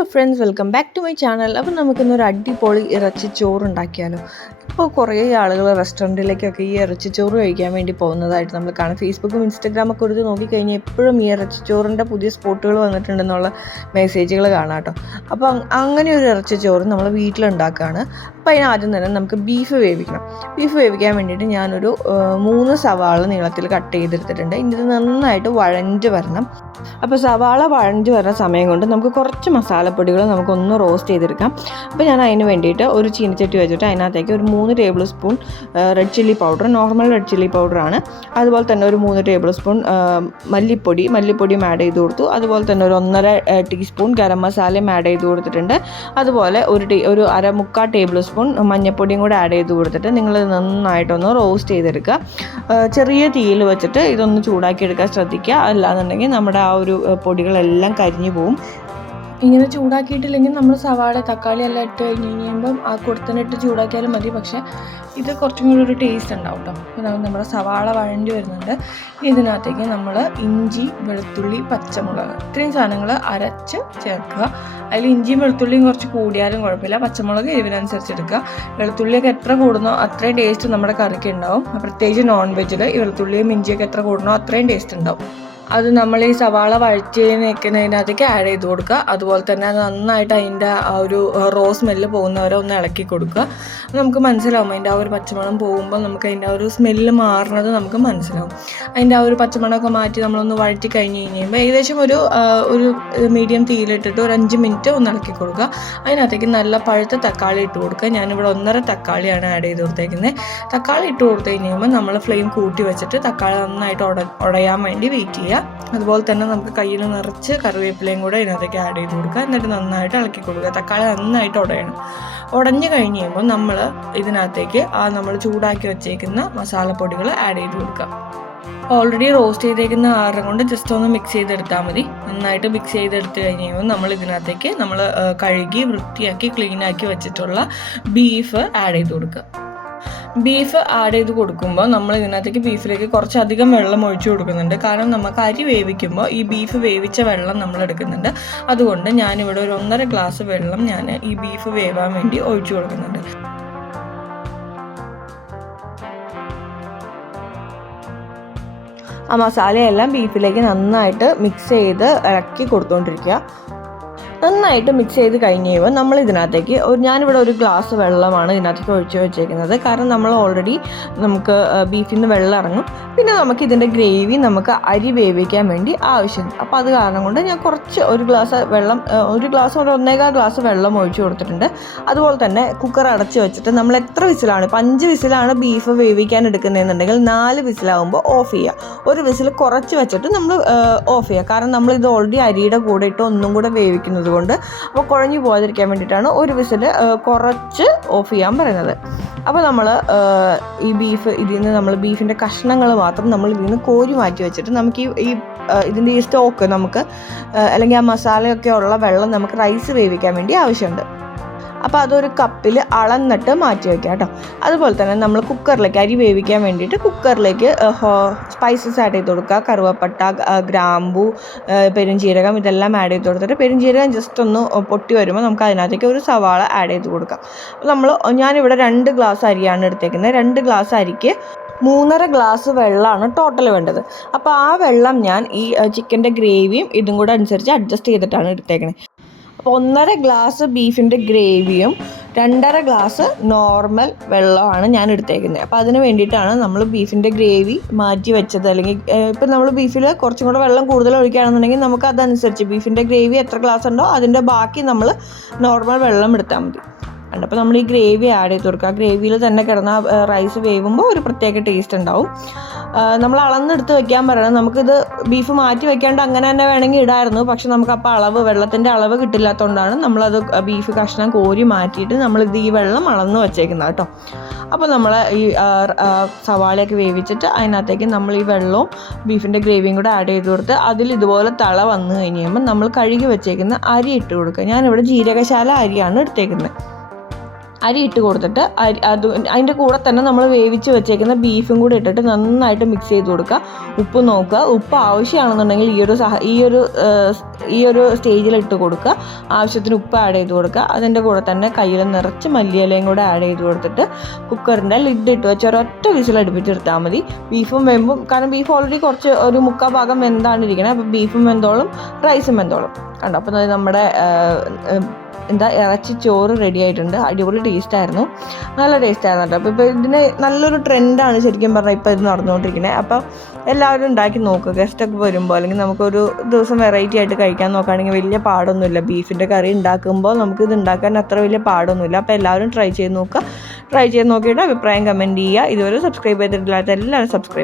Hello friends welcome back to my channel. അപ്പോൾ നമുക്കിന്നൊരു അടിപൊളി ഇറച്ചി ചോറ് ഉണ്ടാക്കിയാലോ ഇപ്പോൾ കുറേ ആളുകൾ റെസ്റ്റോറന്റിലേക്കൊക്കെ ഈ ഇറച്ചിച്ചോറ് കഴിക്കാൻ വേണ്ടി പോകുന്നതായിട്ട് നമ്മൾ കാണാം. ഫേസ്ബുക്കും ഇൻസ്റ്റഗ്രാമൊക്കെ എടുത്ത് നോക്കിക്കഴിഞ്ഞാൽ എപ്പോഴും ഈ ഇറച്ചിച്ചോറിന്റെ പുതിയ സ്പോട്ടുകൾ വന്നിട്ടുണ്ടെന്നുള്ള മെസ്സേജുകൾ കാണാം കേട്ടോ. അപ്പോൾ അങ്ങനെ ഒരു ഇറച്ചിച്ചോറ് നമ്മൾ വീട്ടിലുണ്ടാക്കുകയാണ്. അപ്പോൾ അതിന് ആദ്യം തന്നെ നമുക്ക് ബീഫ് വേവിക്കണം. ബീഫ് വേവിക്കാൻ വേണ്ടിയിട്ട് ഞാനൊരു മൂന്ന് സവാള നീളത്തിൽ കട്ട് ചെയ്തെടുത്തിട്ടുണ്ട്. ഇനി ഇത് നന്നായിട്ട് വഴഞ്ഞ് വരണം. അപ്പോൾ സവാള വഴഞ്ഞ് വരുന്ന സമയം കൊണ്ട് നമുക്ക് കുറച്ച് മസാലപ്പൊടികൾ നമുക്കൊന്ന് റോസ്റ്റ് ചെയ്തെടുക്കാം. അപ്പോൾ ഞാൻ അതിന് വേണ്ടിയിട്ട് ഒരു ചീനച്ചട്ടി വെച്ചിട്ട് അതിനകത്തേക്ക് ഒരു മൂന്ന് tablespoon red chilli powder normal red chilli പൗഡറാണ് അതുപോലെ തന്നെ ഒരു മൂന്ന് ടേബിൾ സ്പൂൺ മല്ലിപ്പൊടി മല്ലിപ്പൊടിയും ആഡ് ചെയ്ത് കൊടുത്തു. അതുപോലെ തന്നെ ഒരു ഒന്നര ടീസ്പൂൺ ഗരം മസാലയും ആഡ് ചെയ്ത് കൊടുത്തിട്ടുണ്ട്. അതുപോലെ ഒരു ടീ ഒരു അര മുക്കാൽ ടേബിൾ സ്പൂൺ മഞ്ഞൾപ്പൊടിയും കൂടെ ആഡ് ചെയ്ത് കൊടുത്തിട്ട് നിങ്ങൾ നന്നായിട്ടൊന്ന് റോസ്റ്റ് ചെയ്തെടുക്കുക. ചെറിയ തീയിൽ വെച്ചിട്ട് ഇതൊന്ന് ചൂടാക്കി എടുക്കാൻ ശ്രദ്ധിക്കുക. അല്ലാന്നുണ്ടെങ്കിൽ നമ്മുടെ ഒരു ആ, പൊടികളെല്ലാം കരിഞ്ഞു പോവും. ഇങ്ങനെ ചൂടാക്കിയിട്ടില്ലെങ്കിൽ നമ്മൾ സവാള തക്കാളി എല്ലാം ഇട്ട് കഴിഞ്ഞ് കഴിയുമ്പം ആ കൊടുത്തനിട്ട് ചൂടാക്കിയാലും മതി. പക്ഷേ ഇത് കുറച്ചും കൂടി ഒരു ടേസ്റ്റ് ഉണ്ടാവും കേട്ടോ നമ്മൾ നമ്മുടെ സവാള വഴണ്ടി വരുന്നുണ്ട്. ഇതിനകത്തേക്ക് നമ്മൾ ഇഞ്ചി വെളുത്തുള്ളി പച്ചമുളക് ഇത്രയും സാധനങ്ങൾ അരച്ച് ചേർക്കുക. അതിൽ ഇഞ്ചിയും വെളുത്തുള്ളിയും കുറച്ച് കൂടിയാലും കുഴപ്പമില്ല. പച്ചമുളക് എരിവിനനുസരിച്ച് എടുക്കുക. വെളുത്തുള്ളിയൊക്കെ എത്ര കൂടുന്നോ അത്രയും ടേസ്റ്റ് നമ്മുടെ കറിക്ക് ഉണ്ടാവും. പ്രത്യേകിച്ച് നോൺ വെജിൽ ഈ വെളുത്തുള്ളിയും ഇഞ്ചിയൊക്കെ എത്ര കൂടുന്നോ അത്രയും ടേസ്റ്റ് ഉണ്ടാവും. അത് നമ്മൾ ഈ സവാള വഴറ്റി നിൽക്കുന്നതിനകത്തേക്ക് ആഡ് ചെയ്ത് കൊടുക്കുക. അതുപോലെ തന്നെ നന്നായിട്ട് അതിന്റെ ആ ഒരു റോ സ്മെല്ല് പോകുന്നവരെ ഒന്ന് ഇളക്കി കൊടുക്കുക. നമുക്ക് മനസ്സിലാവും. അതിന്റെ ആ ഒരു പച്ചമണം പോകുമ്പോൾ നമുക്ക് അതിന്റെ ആ ഒരു സ്മെല്ല് മാറുന്നത് നമുക്ക് മനസ്സിലാവും. അതിന്റെ ആ ഒരു പച്ചമണമൊക്കെ മാറ്റി നമ്മളൊന്ന് വഴറ്റി കഴിഞ്ഞ് കഴിയുമ്പോൾ ഏകദേശം ഒരു ഒരു മീഡിയം തീയിലിട്ടിട്ട് ഒരു അഞ്ച് മിനിറ്റ് ഒന്ന് ഇളക്കി കൊടുക്കുക. അതിനകത്തേക്ക് നല്ല പഴുത്ത തക്കാളി ഇട്ട് കൊടുക്കുക. ഞാനിവിടെ ഒന്നര തക്കാളിയാണ് ആഡ് ചെയ്ത് കൊടുത്തേക്കുന്നത്. തക്കാളി ഇട്ട് കൊടുത്തു കഴിഞ്ഞ് കഴിയുമ്പോൾ നമ്മൾ ഫ്ലെയിം കൂട്ടി വെച്ചിട്ട് തക്കാളി നന്നായിട്ട് ഉട ഉടയാൻ വേണ്ടി വെയിറ്റ് ചെയ്യുക. അതുപോലെ തന്നെ നമുക്ക് കയ്യിൽ നിറച്ച് കറിവേപ്പിലയും കൂടെ ഇതിനകത്തേക്ക് ആഡ് ചെയ്ത് കൊടുക്കുക. എന്നിട്ട് നന്നായിട്ട് ഇളക്കി കൊടുക്കുക. തക്കാളി നന്നായിട്ട് ഉടയണം. ഉടഞ്ഞു കഴിഞ്ഞ് കഴിയുമ്പോൾ നമ്മൾ ഇതിനകത്തേക്ക് ആ നമ്മൾ ചൂടാക്കി വെച്ചേക്കുന്ന മസാലപ്പൊടികൾ ആഡ് ചെയ്ത് കൊടുക്കുക. ഓൾറെഡി റോസ്റ്റ് ചെയ്തേക്കുന്ന ആറും കൊണ്ട് ജസ്റ്റ് ഒന്ന് മിക്സ് ചെയ്തെടുത്താൽ മതി. നന്നായിട്ട് മിക്സ് ചെയ്തെടുത്ത് കഴിഞ്ഞ് കഴിയുമ്പോൾ നമ്മൾ ഇതിനകത്തേക്ക് നമ്മൾ കഴുകി വൃത്തിയാക്കി ക്ലീനാക്കി വെച്ചിട്ടുള്ള ബീഫ് ആഡ് ചെയ്ത് കൊടുക്കുക. ബീഫ് ആഡ് ചെയ്ത് കൊടുക്കുമ്പോൾ നമ്മൾ ഇതിനകത്തേക്ക് ബീഫിലേക്ക് കുറച്ചധികം വെള്ളം ഒഴിച്ചു കൊടുക്കുന്നുണ്ട്. കാരണം നമുക്ക് അരി വേവിക്കുമ്പോൾ ഈ ബീഫ് വേവിച്ച വെള്ളം നമ്മൾ എടുക്കുന്നുണ്ട്. അതുകൊണ്ട് ഞാനിവിടെ ഒരു ഒന്നര ഗ്ലാസ് വെള്ളം ഞാൻ ഈ ബീഫ് വേവാൻ വേണ്ടി ഒഴിച്ചു കൊടുക്കുന്നുണ്ട്. ആ മസാലയെല്ലാം ബീഫിലേക്ക് നന്നായിട്ട് മിക്സ് ചെയ്ത് ഇറക്കി കൊടുത്തുകൊണ്ടിരിക്കുക നന്നായിട്ട് മിക്സ് ചെയ്ത് കഴിഞ്ഞ് കഴിയുമ്പോൾ നമ്മൾ ഇതിനകത്തേക്ക് ഒരു ഞാനിവിടെ ഒരു ഗ്ലാസ് വെള്ളമാണ് ഇതിനകത്തേക്ക് ഒഴിച്ച് വെച്ചേക്കുന്നത്. കാരണം നമ്മൾ ഓൾറെഡി നമുക്ക് ബീഫിൽ നിന്ന് വെള്ളം ഇറങ്ങും. പിന്നെ നമുക്ക് ഇതിന്റെ ഗ്രേവി നമുക്ക് അരി വേവിക്കാൻ വേണ്ടി ആവശ്യമുണ്ട്. അപ്പോൾ അത് കാരണം കൊണ്ട് ഞാൻ കുറച്ച് ഒരു ഗ്ലാസ് വെള്ളം ഒരു ഗ്ലാസ് ഒരു ഒന്നേകാൽ ഗ്ലാസ് വെള്ളം ഒഴിച്ച് കൊടുത്തിട്ടുണ്ട്. അതുപോലെ തന്നെ കുക്കർ അടച്ച് വെച്ചിട്ട് നമ്മൾ എത്ര വിസിലാണ് ഇപ്പം അഞ്ച് വിസിലാണ് ബീഫ് വേവിക്കാൻ എടുക്കുന്നതെന്നുണ്ടെങ്കിൽ നാല് വിസിലാകുമ്പോൾ ഓഫ് ചെയ്യുക. ഒരു വിസിൽ കുറച്ച് വെച്ചിട്ട് നമ്മൾ ഓഫ് ചെയ്യുക. കാരണം നമ്മൾ ഇത് ഓൾറെഡി അരിയുടെ കൂടെ ഇട്ട് ഒന്നും കൂടെ വേവിക്കുന്നത് കൊണ്ട് അപ്പോൾ കുഴഞ്ഞു പോകാതിരിക്കാൻ വേണ്ടിയിട്ടാണ് ഒരു വിസിൽ കുറച്ച് ഓഫ് ചെയ്യാൻ പറയുന്നത്. അപ്പോൾ നമ്മൾ ഈ ബീഫ് ഇതിൽ നിന്ന് നമ്മൾ ബീഫിന്റെ കഷ്ണങ്ങൾ മാത്രം നമ്മൾ ഇതിൽ നിന്ന് കോരി മാറ്റി വെച്ചിട്ട് നമുക്ക് ഈ ഇതിന്റെ ഈ സ്റ്റോക്ക് നമുക്ക് അല്ലെങ്കിൽ ആ മസാലയൊക്കെ ഉള്ള വെള്ളം നമുക്ക് റൈസ് വേവിക്കാൻ വേണ്ടി ആവശ്യമുണ്ട്. അപ്പോൾ അതൊരു കപ്പിൽ അളന്നിട്ട് മാറ്റി വയ്ക്കുക കേട്ടോ. അതുപോലെ തന്നെ നമ്മൾ കുക്കറിലേക്ക് അരി വേവിക്കാൻ വേണ്ടിയിട്ട് കുക്കറിലേക്ക് സ്പൈസസ് ആഡ് ചെയ്ത് കൊടുക്കുക. കറുവപ്പട്ട ഗ്രാമ്പു പെരുംജീരകം ഇതെല്ലാം ആഡ് ചെയ്ത് കൊടുത്തിട്ട് പെരുംജീരകം ജസ്റ്റ് ഒന്ന് പൊട്ടി വരുമ്പോൾ നമുക്ക് അതിനകത്തേക്ക് ഒരു സവാള ആഡ് ചെയ്ത് കൊടുക്കാം. അപ്പോൾ നമ്മൾ ഞാനിവിടെ രണ്ട് ഗ്ലാസ് അരിയാണ് എടുത്തേക്കുന്നത്. രണ്ട് ഗ്ലാസ് അരിക്ക് മൂന്നര ഗ്ലാസ് വെള്ളമാണ് ടോട്ടൽ വേണ്ടത്. അപ്പോൾ ആ വെള്ളം ഞാൻ ഈ ചിക്കന്റെ ഗ്രേവിയും ഇതും കൂടെ അനുസരിച്ച് അഡ്ജസ്റ്റ് ചെയ്തിട്ടാണ് എടുത്തേക്കണത് അപ്പോൾ ഒന്നര ഗ്ലാസ് ബീഫിന്റെ ഗ്രേവിയും രണ്ടര ഗ്ലാസ് നോർമൽ വെള്ളമാണ് ഞാൻ എടുത്തേക്കുന്നത്. അപ്പോൾ അതിന് വേണ്ടിയിട്ടാണ് നമ്മൾ ബീഫിന്റെ ഗ്രേവി മാറ്റി വെച്ചത്. അല്ലെങ്കിൽ ഇപ്പം നമ്മൾ ബീഫിൽ കുറച്ചും കൂടെ വെള്ളം കൂടുതൽ ഒഴിക്കുകയാണെന്നുണ്ടെങ്കിൽ നമുക്ക് അതനുസരിച്ച് ബീഫിന്റെ ഗ്രേവി എത്ര ഗ്ലാസ് ഉണ്ടോ അതിന്റെ ബാക്കി നമ്മൾ നോർമൽ വെള്ളം എടുത്താൽ മതി. ഉണ്ട്. അപ്പോൾ നമ്മൾ ഈ ഗ്രേവി ആഡ് ചെയ്ത് കൊടുക്കുക. ഗ്രേവിയിൽ തന്നെ കിടന്ന റൈസ് വേവുമ്പോൾ ഒരു പ്രത്യേക ടേസ്റ്റ് ഉണ്ടാവും. നമ്മൾ അളന്നെടുത്ത് വെക്കാൻ പറയണം. നമുക്കിത് ബീഫ് മാറ്റി വെക്കാണ്ട് അങ്ങനെ തന്നെ വേണമെങ്കിൽ ഇടായിരുന്നു. പക്ഷെ നമുക്ക് അപ്പോൾ അളവ് വെള്ളത്തിന്റെ അളവ് കിട്ടില്ലാത്തതുകൊണ്ടാണ് നമ്മളത് ബീഫ് കഷ്ണം കോരി മാറ്റിയിട്ട് നമ്മളിത് ഈ വെള്ളം അളന്ന് വെച്ചേക്കുന്നത് കേട്ടോ. അപ്പോൾ നമ്മൾ ഈ സവാളയൊക്കെ വേവിച്ചിട്ട് അതിനകത്തേക്ക് നമ്മൾ ഈ വെള്ളവും ബീഫിന്റെ ഗ്രേവിയും കൂടെ ആഡ് ചെയ്ത് കൊടുത്ത് അതിൽ ഇതുപോലെ തള വന്നു കഴിഞ്ഞ് കഴിയുമ്പോൾ നമ്മൾ കഴുകി വെച്ചേക്കുന്ന അരി ഇട്ട് കൊടുക്കുക. ഞാനിവിടെ ജീരകശാല അരിയാണ് എടുത്തേക്കുന്നത്. അരി ഇട്ട് കൊടുത്തിട്ട് അരി അത് അതിന്റെ കൂടെ തന്നെ നമ്മൾ വേവിച്ച് വെച്ചേക്കുന്ന ബീഫും കൂടി ഇട്ടിട്ട് നന്നായിട്ട് മിക്സ് ചെയ്ത് കൊടുക്കുക. ഉപ്പ് നോക്കുക. ഉപ്പ് ആവശ്യമാണെന്നുണ്ടെങ്കിൽ ഈ ഒരു സഹ ഈ ഒരു ഈ ഒരു സ്റ്റേജിൽ ഇട്ട് കൊടുക്കുക. ആവശ്യത്തിന് ഉപ്പ് ആഡ് ചെയ്ത് കൊടുക്കുക. അതിന്റെ കൂടെ തന്നെ കയ്യിൽ നിറച്ച് മല്ലിയിലയും കൂടെ ആഡ് ചെയ്ത് കൊടുത്തിട്ട് കുക്കറിന്റെ ലിഡ് ഇട്ട് വെച്ച് ഒരൊറ്റ വിസിൽ അടുപ്പിച്ചെടുത്താൽ മതി. ബീഫും വെമ്പും കാരണം ബീഫ് ഓൾറെഡി കുറച്ച് ഒരു മുക്കാൽ ഭാഗം വെന്താണ് ഇരിക്കണേ. അപ്പോൾ ബീഫും വെന്തോളും റൈസും വെന്തോളും. കണ്ടോ? അപ്പോൾ നമ്മുടെ എന്താ ഇറച്ചി ചോറ് റെഡി ആയിട്ടുണ്ട്. അടിപൊളി ടേസ്റ്റ് ആയിരുന്നു. നല്ല ടേസ്റ്റ് ആയിരുന്നു കേട്ടോ. അപ്പോൾ ഇപ്പോൾ ഇതിന് നല്ലൊരു ട്രെൻഡാണ് ശരിക്കും പറഞ്ഞാൽ ഇപ്പോൾ ഇത് നടന്നുകൊണ്ടിരിക്കുന്നത് അപ്പോൾ എല്ലാവരും ഉണ്ടാക്കി നോക്കുക ഗസ്റ്റൊക്കെ വരുമ്പോൾ അല്ലെങ്കിൽ നമുക്കൊരു ദിവസം വെറൈറ്റി ആയിട്ട് കഴിക്കാൻ നോക്കുകയാണെങ്കിൽ വലിയ പാടൊന്നുമില്ല. ബീഫിന്റെ കറി ഉണ്ടാക്കുമ്പോൾ നമുക്ക് ഇത് ഉണ്ടാക്കാൻ അത്ര വലിയ പാടൊന്നുമില്ല. അപ്പോൾ എല്ലാവരും ട്രൈ ചെയ്ത് നോക്കുക ട്രൈ ചെയ്ത് നോക്കിയിട്ട് അഭിപ്രായം കമന്റ് ചെയ്യുക. ഇതുവരെ സബ്സ്ക്രൈബ് ചെയ്തിട്ടില്ലാത്ത എല്ലാവരും സബ്സ്ക്രൈബ്